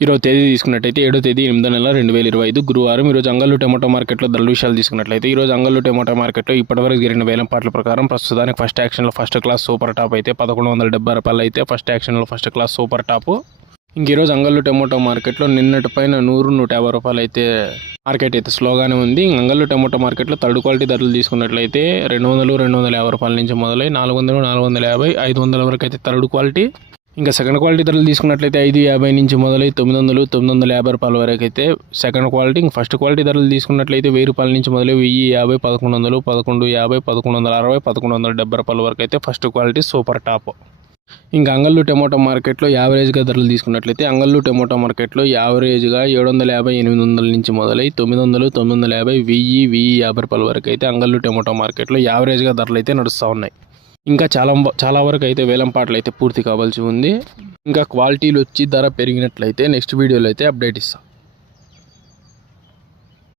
ఈరోజు తేదీ తీసుకున్నట్టయితే ఏడో తేదీ ఎనిమిదో నెల రెండు వేల ఇరవై ఐదు గురువారం ఈరోజు అంగళ్ళు టమాటో మార్కెట్లో ధరల విషయాలు తీసుకున్నట్లయితే ఈరోజు అంగళ్ళు టమాటో మార్కెట్లో ఇప్పటివరకు జరిగిన వేలం పాటల ప్రకారం ప్రస్తుతానికి ఫస్ట్ యాక్షన్లో ఫస్ట్ క్లాస్ సూపర్ టాప్ అయితే పదకొండు వందల డెబ్బై రూపాయలు అయితే ఫస్ట్ యాక్షన్లో ఫస్ట్ క్లాస్ సూపర్ టాప్ ఇంక ఈరోజు అంగళ్ళు టమోటా మార్కెట్లో నిన్నటి పైన నూరు నూట యాభై రూపాయలు అయితే మార్కెట్ అయితే స్లోగానే ఉంది. అంగళ్ళు టమోటా మార్కెట్లో థర్డ్ క్వాలిటీ ధరలు తీసుకున్నట్లయితే రెండు వందలు రెండు వందల యాభై రూపాయల నుంచి మొదలై నాలుగు వందలు నాలుగు వందల యాభై ఐదు వందల వరకు అయితే థర్డ్ క్వాలిటీ ఇంకా సెకండ్ క్వాలిటీ ధరలు తీసుకున్నట్లయితే ఐదు యాభై నుంచి మొదలై తొమ్మిది వందలు తొమ్మిది వందల యాభై రూపాయల వరకు అయితే సెకండ్ క్వాలిటీ ఇంకా ఫస్ట్ క్వాలిటీ ధరలు తీసుకున్నట్లయితే వెయ్యి రూపాయల నుంచి మొదలై వెయ్యి యాభై పదకొండు వందలు పదకొండు యాభై పదకొండు వందల అరవై పదకొండు వందల డెబ్బై రూపాయల వరకు అయితే ఫస్ట్ క్వాలిటీ సూపర్ టాప్ ఇంకా అంగళ్ళు టమోటా మార్కెట్లో యావరేజ్గా ధరలు తీసుకున్నట్లయితే అంగళ్ళు టమోటా మార్కెట్లో యావరేజ్గా ఏడు వందల యాభై ఎనిమిది వందల నుంచి మొదలై తొమ్మిది వందలు తొమ్మిది వందల యాభై వెయ్యి వెయ్యి యాభై రూపాయల వరకు అయితే అంగళ్ళు టమోటా మార్కెట్లో యావరేజ్గా ధరలు అయితే నడుస్తూ ఉన్నాయి. ఇంకా చాలా చాలా వరకు అయితే వేలం పాటలు అయితే పూర్తి కావాల్సి ఉంది. ఇంకా క్వాలిటీలు వచ్చి ధర పెరిగినట్లయితే నెక్స్ట్ వీడియోలో అయితే అప్డేట్ ఇస్తాం.